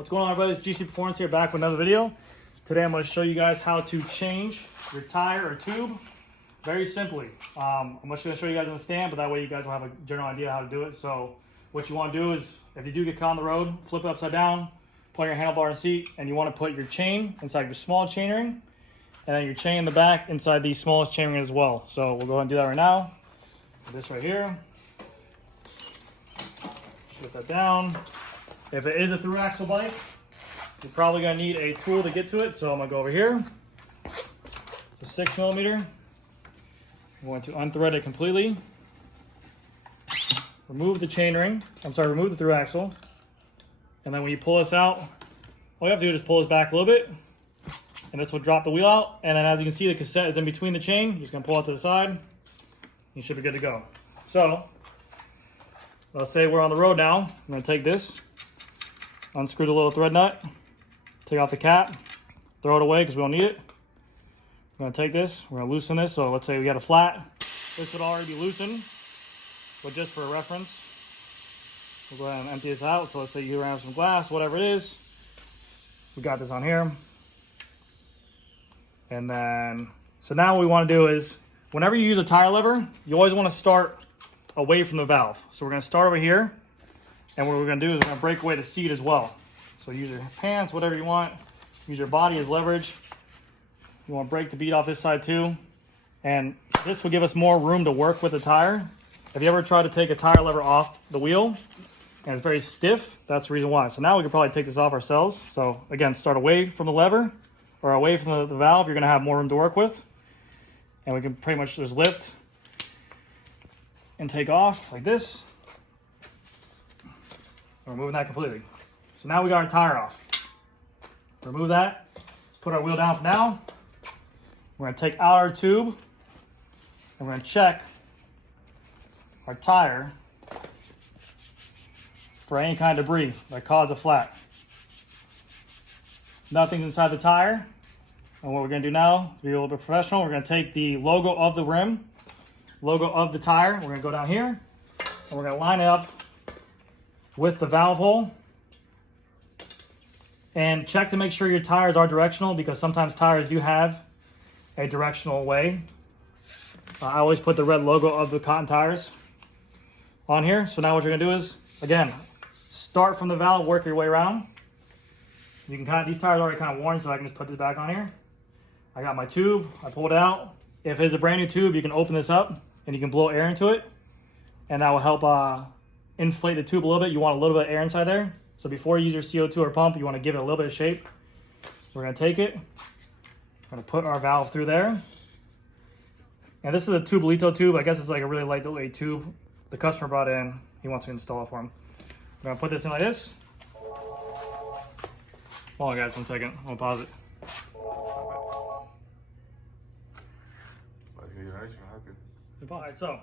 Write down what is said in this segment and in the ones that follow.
What's going on, everybody? It's GC Performance here, back with another video. Today I'm going to show you guys how to change your tire or tube very simply. I'm just going to show you guys on the stand, but that way you guys will have a general idea how to do it. So what you want to do is, if you do get caught on the road, flip it upside down, put your handlebar in the seat, and you want to put your chain inside your small chainring, and then your chain in the back inside the smallest chainring as well. So we'll go ahead and do that right now. Put this right here. Put that down. If it is a through axle bike, you're probably going to need a tool to get to it. So I'm going to go over here. It's a 6mm. I'm going to unthread it completely. Remove the chainring. Remove the through axle. And then when you pull this out, all you have to do is just pull this back a little bit. And this will drop the wheel out. And then as you can see, the cassette is in between the chain. You're just going to pull it to the side. You should be good to go. So let's say we're on the road now. I'm going to take this, unscrew the little thread nut, take off the cap, throw it away because we don't need it. We're going to take this, we're going to loosen this. So let's say we got a flat. This would already be loosened, but just for reference, we'll go ahead and empty this out. So let's say you have some glass, whatever it is. We got this on here. And then, so now what we want to do is, whenever you use a tire lever, you always want to start away from the valve. So we're going to start over here, and what we're going to do is we're going to break away the seat as well. So use your pants, whatever you want. Use your body as leverage. You want to break the bead off this side too. And this will give us more room to work with the tire. If you ever try to take a tire lever off the wheel and it's very stiff, that's the reason why. So now we can probably take this off ourselves. So again, start away from the lever or away from the valve. You're going to have more room to work with. And we can pretty much just lift and take off like this. We're removing that completely. So now we got our tire off. Remove that. Put our wheel down for now. We're going to take out our tube and we're going to check our tire for any kind of debris that caused a flat. Nothing's inside the tire. And what we're going to do now, to be a little bit professional, we're going to take the logo of the rim, logo of the tire. We're going to go down here and we're going to line it up with the valve hole. And check to make sure your tires are directional, because sometimes tires do have a directional way. I always put the red logo of the cotton tires on here. So now what you're going to do is, again, start from the valve, work your way around. You can these tires are already kind of worn, so I can just put this back on here. I got my tube, I pulled it out. If it's a brand new tube, you can open this up and you can blow air into it, and that will help inflate the tube a little bit. You want a little bit of air inside there. So before you use your CO2 or pump, you want to give it a little bit of shape. We're going to take it, we're going to put our valve through there. And this is a Tubelito tube. I guess it's like a really lightweight tube. The customer brought it in, he wants me to install it for him. We're going to put this in like this. Hold on guys, 1 second, I'm going to pause it. Alright, so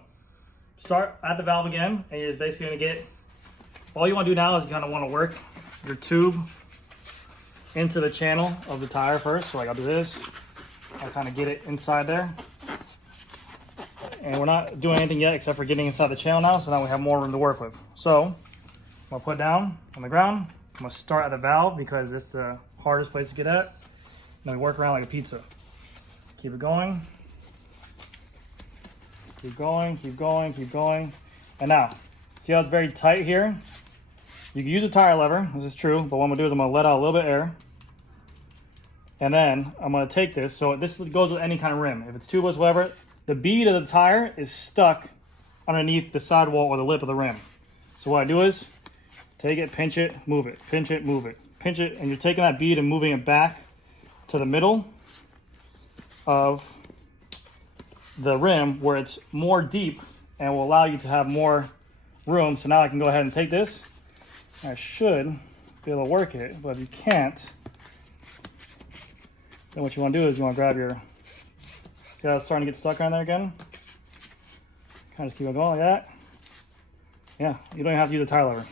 start at the valve again, and you're basically going to get, all you want to do now is you kind of want to work your tube into the channel of the tire first. So like I'll do this, I'll kind of get it inside there. And we're not doing anything yet except for getting inside the channel now, so now we have more room to work with. So I'm going to put it down on the ground. I'm going to start at the valve because it's the hardest place to get at. And then we work around like a pizza. Keep it going. Keep going, keep going, keep going. And now, see how it's very tight here? You can use a tire lever, this is true, but what I'm gonna do is I'm gonna let out a little bit of air. And then I'm gonna take this, so this goes with any kind of rim. If it's tubeless, whatever, the bead of the tire is stuck underneath the sidewall or the lip of the rim. So what I do is, take it, pinch it, move it, pinch it, move it, pinch it, and you're taking that bead and moving it back to the middle of the rim where it's more deep and will allow you to have more room. So now I can go ahead and take this. I should be able to work it, but if you can't, then what you want to do is you want to grab your, see how it's starting to get stuck on there again? Kind of just keep it going like that. Yeah, you don't even have to use a tire lever.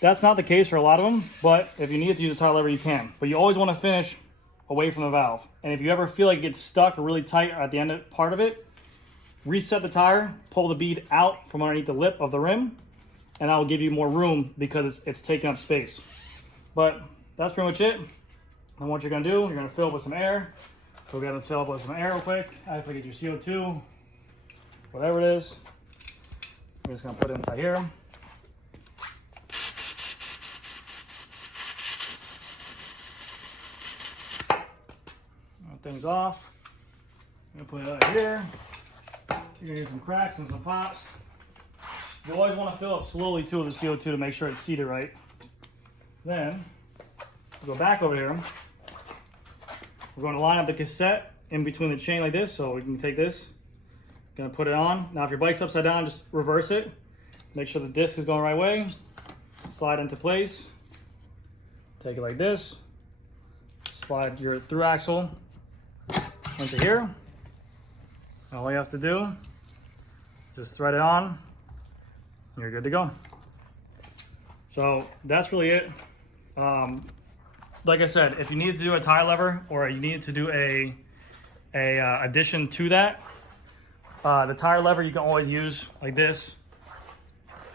That's not the case for a lot of them, but if you need to use a tire lever, you can. But you always want to finish away from the valve. And if you ever feel like it gets stuck or really tight at the end part of it, reset the tire, pull the bead out from underneath the lip of the rim, and that will give you more room because it's taking up space. But that's pretty much it. And what you're gonna do, you're gonna fill up with some air. So we're gonna fill up with some air real quick. After you get your CO2, whatever it is, we're just gonna put it inside here. Things off. I'm gonna put it out here. You're gonna get some cracks and some pops. You always want to fill up slowly too with the CO2 to make sure it's seated right. Then we'll go back over here. We're going to line up the cassette in between the chain like this, so we can take this. Gonna put it on. Now if your bike's upside down, just reverse it. Make sure the disc is going the right way. Slide into place. Take it like this. Slide your through axle into here. And all you have to do, just thread it on, and you're good to go. So that's really it. Like I said, if you need to do a tire lever or you need to do a addition to that, the tire lever you can always use like this,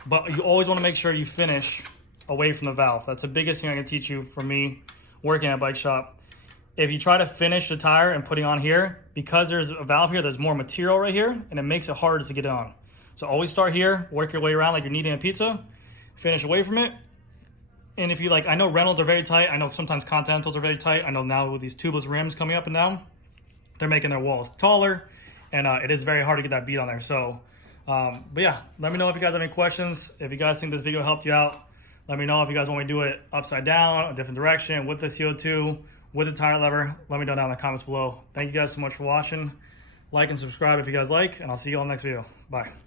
but you always want to make sure you finish away from the valve. That's the biggest thing I can teach you from me working at a bike shop. If you try to finish the tire and putting on here, because there's a valve here, there's more material right here, and it makes it harder to get it on. So always start here, work your way around like you're kneading a pizza, finish away from it. And if you like, I know Reynolds are very tight. I know sometimes Continentals are very tight. I know now with these tubeless rims coming up and down, they're making their walls taller, and it is very hard to get that bead on there. So, but yeah, let me know if you guys have any questions. If you guys think this video helped you out, let me know. If you guys want me to do it upside down, a different direction, with the CO2, with the tire lever, let me know down in the comments below. Thank you guys so much for watching. Like and subscribe if you guys like, and I'll see you all in the next video. Bye.